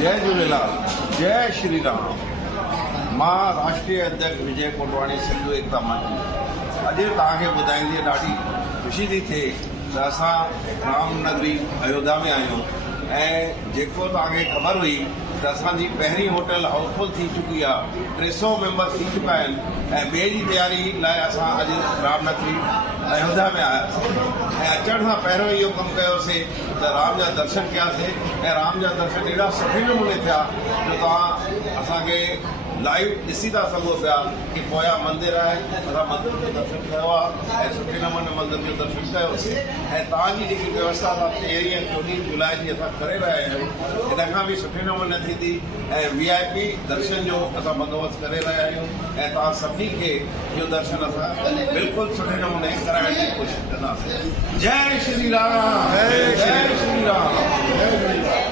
जय झूलेलाल। जय श्री राम। मां राष्ट्रीय अध्यक्ष विजय कोटवाणी सिंधु एकता मंच अॼु तव्हांखे ॿुधाईंदे ॾाढी ख़ुशी थी थिए त असां रामनगरी अयोध्या में आहियूं ऐं जेको तव्हांखे ख़बर हुई त असांजी पहिरीं होटल हाउसफुल थी चुकी आहे, 300 मेंबर थी चुका आहिनि ऐं ॿिए जी तयारी लाइ असां अॼु रामनगरी अयोध्या में आयासीं ऐं अचण सां पहिरियों इहो कमु कयोसीं त राम जा दर्शन कयासीं ऐं राम जा दर्शन एॾा सुठे नमूने थिया जो तव्हां असांखे लाइव ॾिसी था सघो पिया कि पोयां मंदिर आहे, असां मंदिर जो दर्शन कयो आहे ऐं सुठे नमूने मंदिर जो दर्शन कयोसीं ऐं तव्हांजी जेकी व्यवस्था असां 13 ऐं 14 जुलाई जी असां करे रहिया आहियूं हिन खां बि सुठे नमूने थींदी ऐं VIP दर्शन जो असां बंदोबस्तु करे रहिया आहियूं ऐं तव्हां सभिनी खे इहो दर्शन असां बिल्कुलु सुठे नमूने कराइण जी कोशिशि कंदासीं। जय श्री राम। जय श्री राम। जय झूलेलाल।